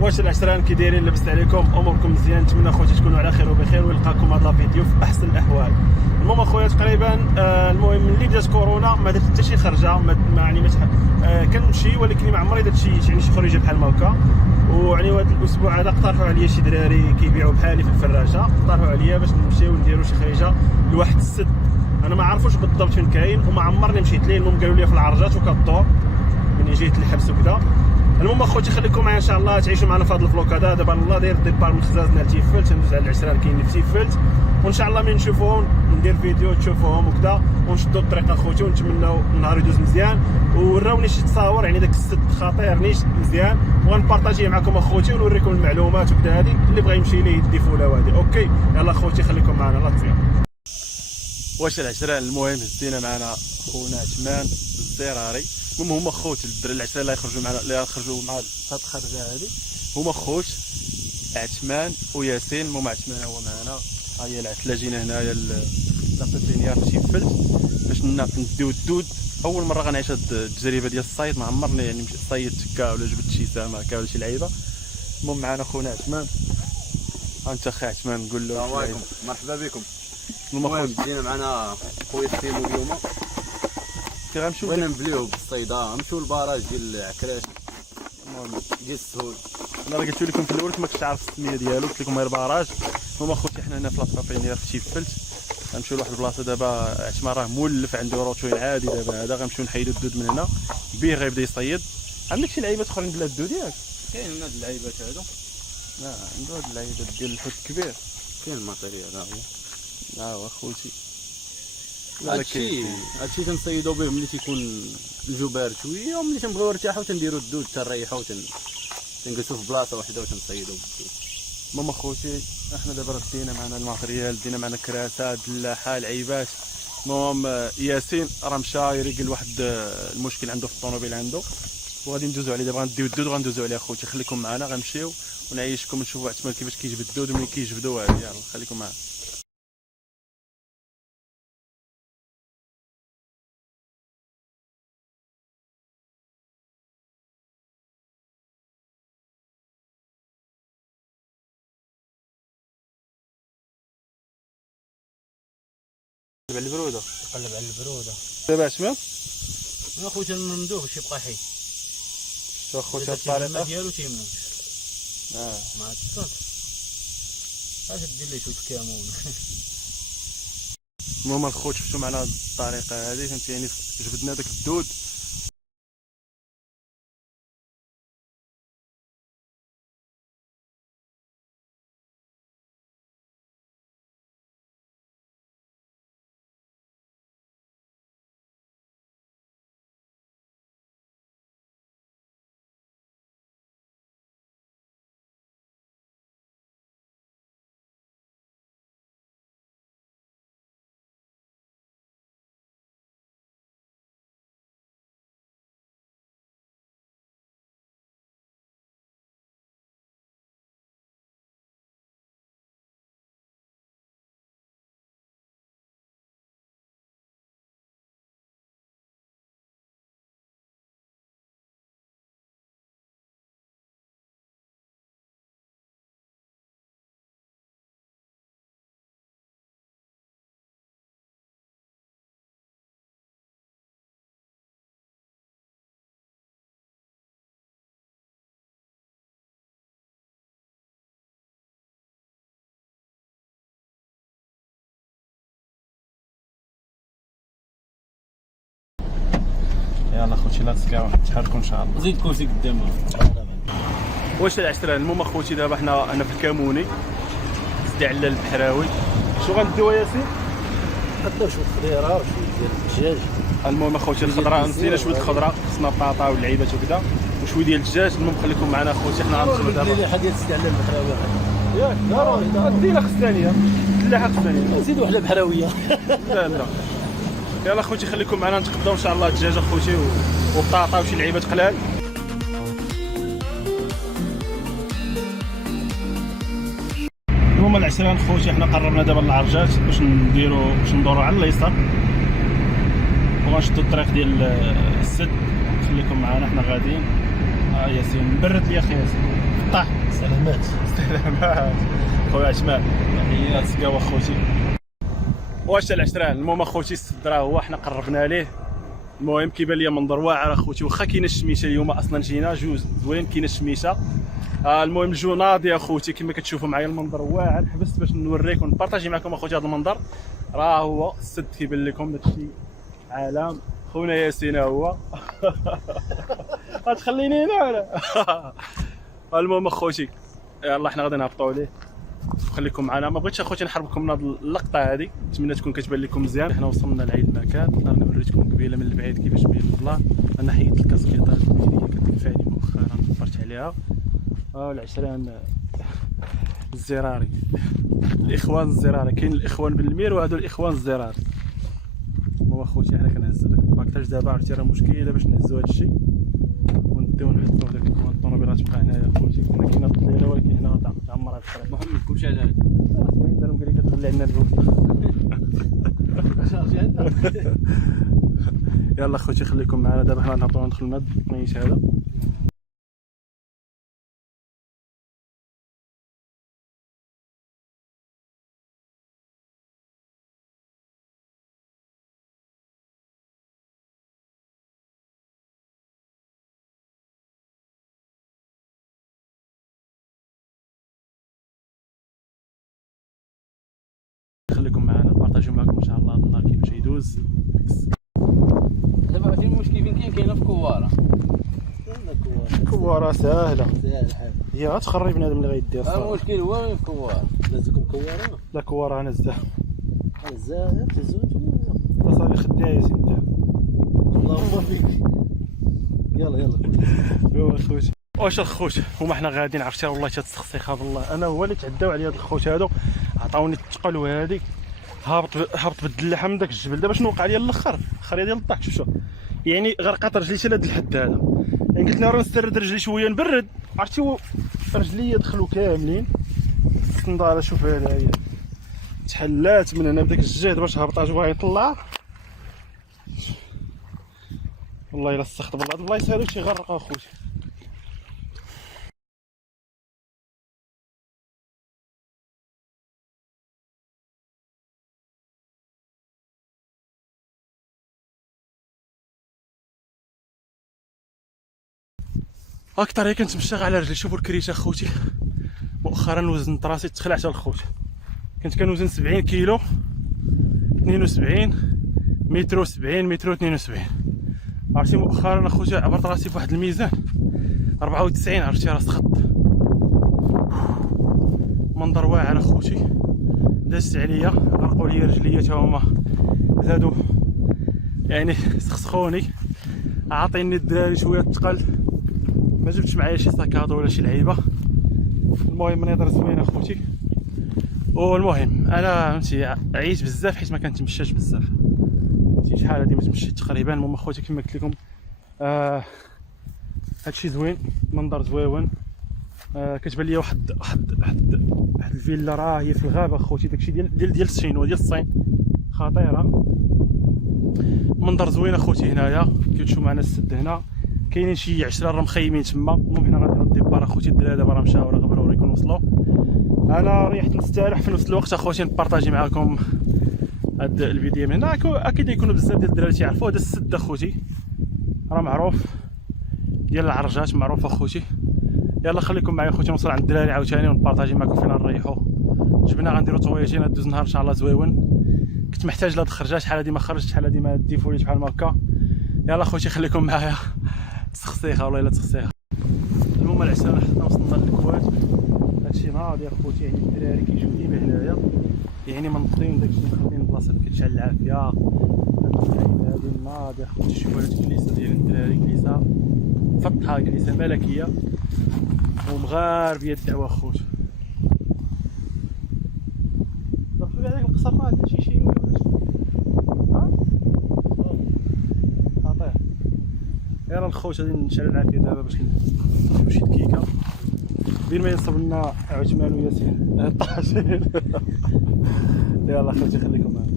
واش العشران كي دايرين؟ لاباس عليكم؟ اموركم مزيان؟ نتمنى خوتي تكونوا على خير وبخير ويلقاكم هذا الفيديو في احسن الاحوال. المهم اخويا تقريبا المهم ملي بدات كورونا ما درت حتى شي خرجه، ما يعني كنمشي، ولكن ما عمري درت يعني شي خريجه بحال هكا. ويعني هذا الاسبوع هذا اقترحوا عليا شي دراري كيبيعوا بحالي في الفراشه، اقترحوا عليا باش نمشيو نديروا شي خريجه لواحد السد. انا ما عرفوش بالضبط فين كاين وما عمرني مشيت ليه. المهم قالوا لي في العرجات وكالدور مني جيت الحبس وكذا. المهم اخوتي خليكم معايا ان شاء الله تعيشوا معنا في هذا الفلوق هذا. دابا الله داير ديبار من خزازنا لتيفلت، ندوز على العشران كاين في تيفلت، وان شاء الله ملي نشوفوهم ندير فيديو تشوفوهم وكذا، ونشدوا الطريق اخوتي، ونتمناو النهار يدوز مزيان. وراوني شي تصاور يعني داك السد خطير نيش مزيان، وغنبارطاجيه معكم اخوتي ونوريكم المعلومات وكذا. هذه اللي بغى يمشي ليه يدي فوله وهذه. اوكي يلا اخوتي خليكم معنا. الله تزيان. واش العشران المهم هزينا معنا خونا عثمان الزراري. المهم هما خوت الدراري العشران اللي يخرجوا معنا، اللي يخرجوا مع هاد الخرجه هذه هما خوت عثمان وياسين. المهم عثمان هو معنا، ها هي العتله جينا هنايا لابيبينيير في تيفلت باش نديو الدود. اول مره غنعيش هاد التجربه ديال الصيد، ما عمرني يعني صيدت هكا ولا جبت شي سمك هكا ولا شي لعيبه. المهم معنا خونا عثمان. ها انت اخي عثمان نقول له السلام عليكم، مرحبا بكم. المهم جينا معنا خويا سيمو اليوم، بغينا نبليو بالصيده، نمشيو للبراج ديال عكراش. المهم ديال السهول. انا راه قلت لكم في الاول ما كنتش عارف السميه ديالو، قلت لكم غير باراج. المهم اخوتي حنا هنا في لابيبينيير في تيفلت، غنمشيو لواحد البلاصه دابا عثمان راه مولف عنده روتوين عادي. دابا هذا غنمشيو نحيدو الدود من هنا بيه غيبدا يصيد. عندك شي لعيبات اخرين بلا الدود ياك؟ كاين هاد اللعيبات هادو، عنده هاد اللعيبات ديال الحوت الكبير. كاين الماتيريال ها هو اخوتي. هادشي تنصيدو به ملي تيكون الجو بارد شويه، وملي تنبغيو نرتاحو تنديرو الدود تنريحو تنجلسو في بلاصه وحده وتنصيدو بالدود. ماما خوتي احنا دابا دينا معنا الماتريال، دينا معنا كراسات دلاحه لعيبات. المهم ياسين راه مشى يريقل واحد المشكل عنده في الطوموبيل عنده، وغادي ندوزو عليه دابا. غنديو الدود وغندوزو عليه اخوتي. خليكم معنا غنمشيو ونعيشكم نشوفوا عثمان كيفاش كيجبد الدود وملي كيجبدو هادي. يلاه خليكم معنا. على البروده، قلب على البروده دابا عثمان انا خويا ندوه باش يبقى حي. شوف خويا الطريقه ديالو تيموت. مع الصوت اش دير ليه شويه كمون. المهم الخوت شفتوا معنا الطريقه هذه، فهمتي يعني جبدنا داك الدود. يلا خوتي لا تسكاو تحركوا ان شاء الله. زيد كرسي قدام. واش العشران المهم اخوتي دابا حنا في الكاموني سدي على البحراوي. شو غنديو ياسين؟ نقدروا شويه خضيره وشويه ديال الدجاج. المهم اخوتي الخضره نسينا شويه الخضره، خصنا بطاطا واللعيبات وكذا وشويه ديال الدجاج. المهم خليكم معنا اخوتي حنا غنوصلوا دابا. اللي حد يسدي على البحراوي ياك ضروري دينا خصانيه اللحه خصانيه نزيدوا واحده بحراويه. لا يلا اخوتي خليكم معنا نتقداو ان شاء الله الدجاج اخوتي وبطاطا وشي لعيبات قلال. المهم العشران خوتي حنا قربنا دابا للعرجات باش ندورو على اليسار وغنشدو الطريق ديال السد. خليكم معنا حنا غاديين. ياسين برد لي اخي ياسين. الطاح. سلامات. سلامات خويا عثمان. تحيات. تسقاو اخوتي. واش العشران المهم اخوتي السد راه هو حنا قربنا ليه. المهم كيبان لي منظر واعر اخوتي، واخا كاينه الشميشه اليوم اصلا جينا جوج زوين كاينه الشميشه. المهم الجو ناضي اخوتي كما كتشوفوا معايا المنظر واعر. حبست باش نوريكم نبارطاجي معكم اخوتي هذا المنظر. راه هو السد كيبان لكم داكشي عالم. خونا ياسين هو غتخليني هنا ولا المهم اخوتي يلا حنا غادي نهبطوا ليه. خليكم معنا. ما بغيتش اخوتي نحربكم من هذه اللقطه هذه، نتمنى تكون كتبان لكم مزيان. حنا وصلنا لعيد المكان، راني وريتكم قبيله من البعيد كيفاش باين البلان. انا حيدت الكاسكيطه اللي كتنفعني مؤخرا طفرت عليها. العشران الزراري، الاخوان الزراري. كاين الاخوان بالمير وهادو الاخوان الزراري. المهم اخوتي حنا كنهزو داك الباكتاج دابا، عرفتي راه مشكله باش نهزو هادشي ونديو نحطو في داك الطوموبيل. غتبقى هنايا اخوتي. هنا كاينه الطليله ولكن هنا غتعمرها بالطريق. محمد كلشي على هذا. باين دارهم قال لك كتغلي عندنا البوت. يلا اخوتي خليكم معنا دابا حنا نهبطو ندخلو لهاد الطنيش هذا. خليكم معنا نبارطاجيو معكم ان شاء الله هاد النهار كيفاش يدوز. دابا عرفتي المشكل فين كاينه في كواره. كواره ساهله، ساهل الحال. هي غتخري بنادم اللي غيدير الصراحه. المشكل هو وين في كواره. لازمكم كواره. لا كواره انا الزاهر الزاهر تزوج. صافي خدايا سي انت. الله فيك. يلا ايوا اخوتي. واش الخوت هما حنا غاديين عرفتي والله تتسخسيخه بالله. انا هو اللي تعداو عليا هاد الخوت هادو، عطاوني الثقل وهاديك. هابط بالدلاحه من داك الجبل. دابا شنو وقع لي الاخر الخريه ديال الطاح. شوف يعني غرقات رجلي حتى لهاد الحد هذا. يعني قلت لها راه نسترد رجلي شويه نبرد. عرفتي رجلي دخلوا كاملين الصنداله. شوف هذا هي تحلات من هنا بداك الجهد باش هبطات وبغا يطلع. والله الا استخدم الله هاد البلايص هادو شي غرق اخوتي. اكثر هي كنتمشى على رجلي. شوفوا الكريشه اخوتي. مؤخرا وزنت راسي تخلعت الخوت. كنت كنوزن 70 كيلو 72 متر و70 متر و72. عرفتي مؤخرا اخوتي عبرت راسي بواحد الميزان 94. عرفتي راس خط. منظر واعر اخوتي. دازت عليا غرقوا لي رجليا تا هما زادوا يعني سخسخوني. عاطيني الدراري شويه ثقل. ما جبتش معايا شي ساكادو ولا شي لعيبه. المهم مناظر زوينه اخوتي. والمهم انا فهمتي عييت بزاف حيت ما كنتمشاش بزاف. فهمتي شحال هادي ما تمشيت تقريبا. المهم اخوتي كما قلت لكم هادشي زوين، منظر زويون. كتبان لي واحد الفيلا راه هي في الغابه اخوتي. داكشي ديال الصين ديال الصين خطيره. منظر زوين اخوتي. هنايا كتشوفوا معنا السد هنا. كاينين شي 10 راه مخيمين تما. المهم حنا غادي ندير ديبار اخوتي. الدراري دابا راه مشاو راه غبروا وريكم وصلوا. انا ريحت نستريح في نفس الوقت اخوتي نبارطاجي معكم هاد الفيديو من هنا. اكيد يكونوا بزاف ديال الدراري تيعرفوا هذا السد اخوتي راه معروف ديال العرجات معروف اخوتي. يلا خليكم معايا اخوتي نوصل عند الدراري عاوتاني ونبارطاجي معكم فين نريحوا. جبنا غنديروا طويجين ندوز نهار ان شاء الله زويون. كنت محتاج لهاد الخرجه. شحال هادي ما خرجت شحال هادي ما ديفوليت بحال هكا. يلا اخوتي خليكم معايا. تسخسيخه والله الا تسخسيخه. المهم العشرة حنا وصلنا للكوات. هادشي ناضي اخوتي. يعني الدراري كيجيو ديما هنايا يعني منطين داكشي مخلين البلاصه اللي كتشعل العافيه. هادي ناضي اخوتي. شوفوا هاد الكنيسه ديال الدراري كنيسه فطحه كنيسه ملكيه ومغاربيه الدعوه اخوتي. شوفي هذاك القصر ما عندنا شي شي ها عطيه. يلا الخوت غادي نشعل العافيه دابا باش نديرو شي دكيكه بين ما ينصب لنا عثمان وياسين الطاجين. يلا خوتي خليكم معنا.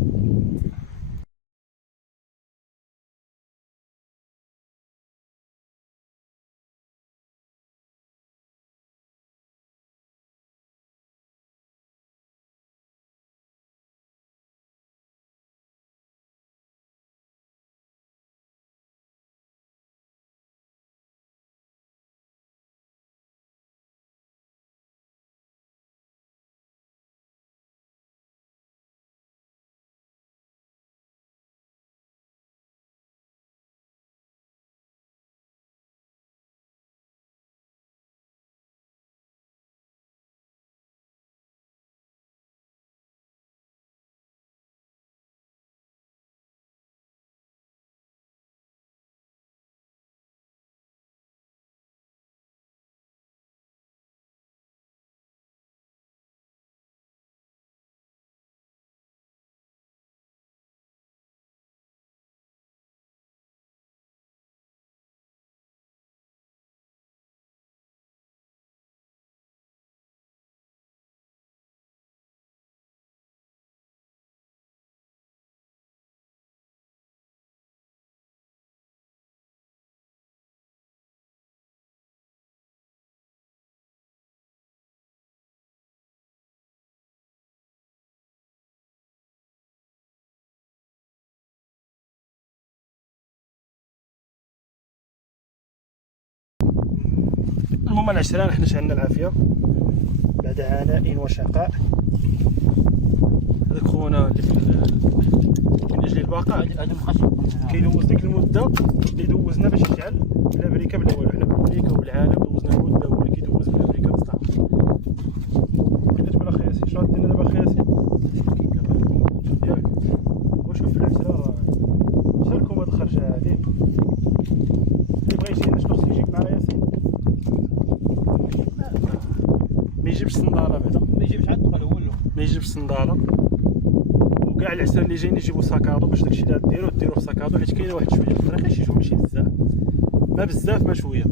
المهم العشران حنا شعلنا العافيه بعد عناء وشقاء. هذاك خونا اللي من اجل البقاء كيدوز ديك المده اللي دوزنا باش يشعل بلا بريكه بلا والو. حنا بالبريكه وبالعالم دوزنا المده هو اللي كيدوز بلا بريكه مستعمر. كتقول اخي ياسين شنو غدير دابا اخي ياسين ياك؟ وشوف العشره شاركوا هاد الخرجه هادي اللي بغى يجي شنو خصو يجيب معاه ياسين؟ ما يجيبش صنداله بعدا، ما يجيبش عاد تقول هو ما يجيبش صنداله. وكاع العسل اللي جايين يجيبوا ساكادو باش داكشي اللي ديروه في ساكادو، حيت كاينه واحد شويه في الطريق يجيو ماشي بزاف، ما بزاف ما شويه،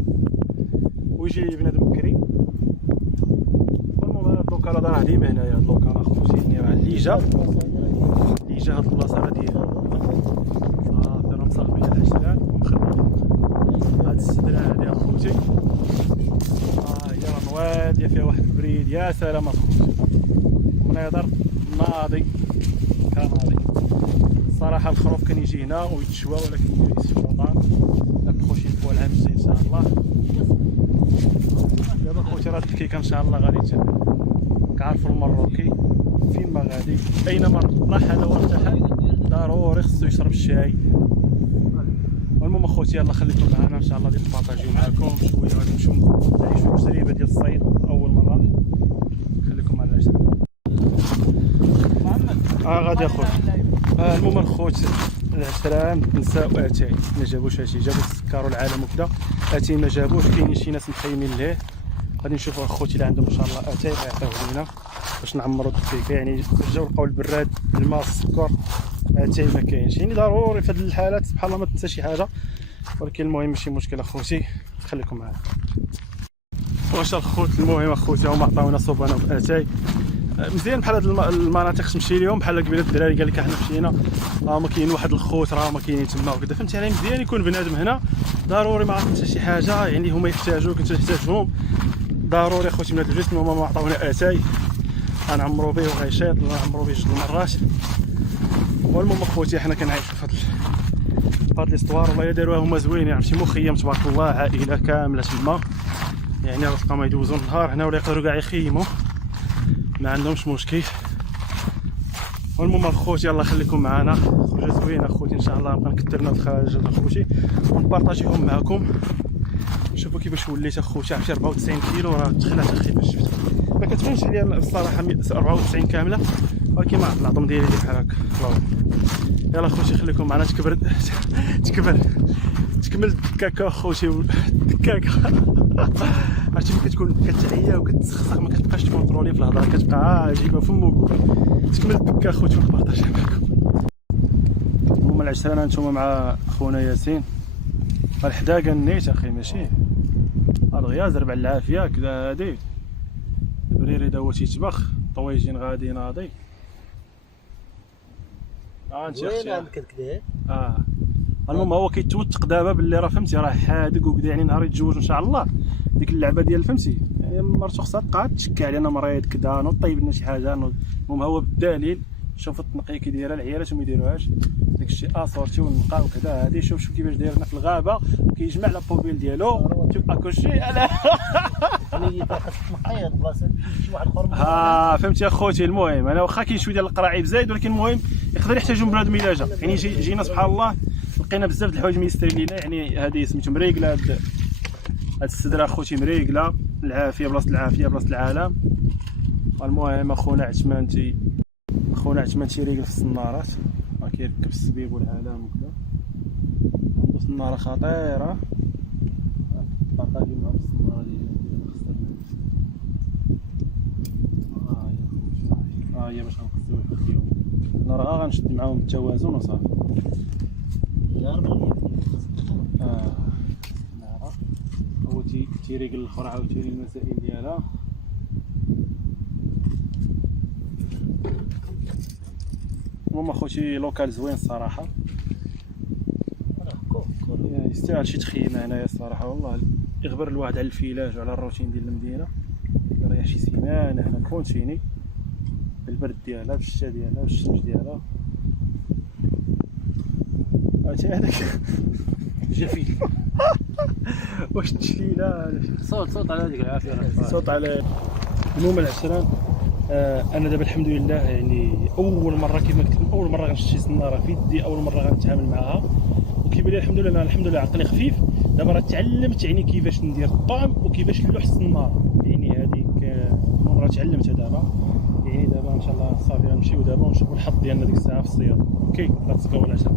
ويجي بنادم بكري. المهم هاد الوكاله راه ديما هنايا، هاد الوكاله خوتي راه اللي جا هاد البلاصه راه ديالها صافي راه مصاحبين العشران ومخدمين. هاد السدره هادي اخوتي هي راه مواديه فيها واحد البريد يا سلام اخوتي، مناظر ناضي كناضي صراحه. الخروف كان يجي هنا ويتشوى ولكن يجي الشوطان لا بروشين فوا العام الجاي ان شاء الله. دابا خوتي راه الكيكه ان شاء الله غادي كعارف المروكي فين ما غادي اينما رحل وارتحل ضروري خصو يشرب الشاي. المهم اخوتي يلاه خليكم معنا ان شاء الله غادي نبارطاجيو معكم شويه، غادي نمشيو نعيشوا تجربه ديال الصيد اول مره. خليكم معنا العشرة. غادي اخويا. المهم الخوت العشران نساو اتاي ما جابوش هادشي، جابوا السكر والعالم وكذا، اتاي ما جابوش. كاينين شي ناس مخيمين ليه، غادي نشوفوا اخوتي اللي عندهم ان شاء الله اتاي غيعطيوه لينا باش نعمروا الكيكه. يعني جاو لقاو البراد الماء السكر اتاي ما كاينش، يعني ضروري في هاد الحالات سبحان الله ما تنسى شي حاجه. ولكن المهم ماشي مشكل اخوتي، خليكم معايا. واش الخوت المهم اخوتي هما عطاونا صوبانه باتاي مزيان. بحال هاد المناطق تمشي ليهم بحال قبيله الدراري قال لك احنا مشينا ما كاين واحد الخوت راه ما كاينين تما وكذا، فهمتي يعني مزيان يكون بنادم هنا ضروري ما عرفت شي حاجه، يعني هما يحتاجوك انت تحتاجهم ضروري اخوتي. من هاد الجسم هما عطاونا اتاي غنعمرو به وغيشيط نعمرو به 2 مرات. والمهم اخوتي حنا كنعيشوا في هاد ليستوار والله الا داروها هما زوينين، عرفتي مخيم تبارك الله عائله كامله تما، يعني راه ما يدوزوا النهار هنا ولا يقدروا كاع يخيموا ما عندهمش مشكل. والمهم اخوتي يلاه خليكم معنا، خرجه زوينه اخوتي ان شاء الله نبقى نكثر لنا الخرجات اخوتي ونبارطاجيهم معكم. شوفوا كيفاش وليت اخوتي، عرفتي 94 كيلو راه تخلعت اخي فاش شفت، ما كتبانش عليا الصراحه 94 كامله، ولكن ما عرفت العظم ديالي بحال هكا. يلا اخوتي خليكم معنا تكمل الدكاكه اخوتي. الدكاكه عرفتي ملي كتكون كتعيا وكتسخسخ ما كتبقاش تكونترولي في الهضره، كتبقى جايبها فمك. تكمل الدكاكه اخوتي ونبارطاجيها معكم. هما العشران نتوما مع خونا ياسين الحداقه النيت اخي ماشي الغياز ربع العافيه كذا هادي البريري دا هو تيتبخ طويجين غادي ناضي. انت وين عندك كذا. المهم هو كيتوثق دابا باللي راه فهمتي راه حادق وكذا، يعني نهار يتزوج ان شاء الله ديك اللعبه ديال فهمتي يعني مرتو خصها تبقى تشكي علينا مريض كذا نطيب لنا شي حاجه. المهم هو بالدليل شوف التنقيه كي دايره العيالات وما يديروهاش داكشي اصورتي ونقى وكذا. هادي شوف كيفاش دايرنا في الغابه كيجمع لابوبيل ديالو تبقى كلشي على يعني خاصك تنقيض بلاصه شي واحد اخر. فهمتي اخوتي. المهم انا واخا كاين شويه ديال القراعيب زايد، ولكن المهم يقدر يحتاجوا من بنادم الا جا، يعني جينا سبحان الله لقينا بزاف د الحوايج ميسرين لينا. يعني هذه سميتو مريقله، هاد السدره اخوتي مريقله، العافيه بلاصه العافيه بلاصه العالم. المهم اخونا عثمان تيريقل في الصنارات، راه كيركب السبيب والعالم وكذا، عنده صناره خطيره بارطاجي معاه الصناره ديالي هي باش غنقصدو يخديو. انا راه غنشد معاهم بالتوازن وصافي. هو تيريقل الاخر عاوتاني المسائل ديالها. المهم اخوتي لوكال زوين الصراحه، يستاهل شي تخييمه هنايا الصراحه والله. يغبر الواحد على الفيلاج وعلى الروتين ديال المدينه، يريح شي سيمانه هنا كونتيني بالبرد ديالها بالشتا ديالها بالشمس ديالها. عرفتي هذاك جفيل. واش التشليله صوت على هذيك العافيه. صوت على. المهم العشران، انا دابا الحمد لله يعني اول مره كيف ما قلت لكم اول مره غنشتي سناره في يدي، اول مره غنتعامل معها، وكيبان لي الحمد لله انا الحمد لله عقلي خفيف. دابا راه تعلمت يعني كيفاش ندير الطعم وكيفاش نلوح السناره، يعني هذيك المهم راه تعلمتها دابا. يعني دابا ان شاء الله صافي غنمشيو دابا ونشوفوا الحظ ديالنا ديك الساعه في الصياده. اوكي لاتس جو العشاء.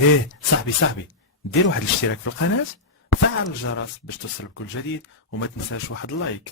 ايه صاحبي دير واحد الاشتراك في القناة، فعل الجرس باش توصل بكل جديد، وما تنساش واحد اللايك.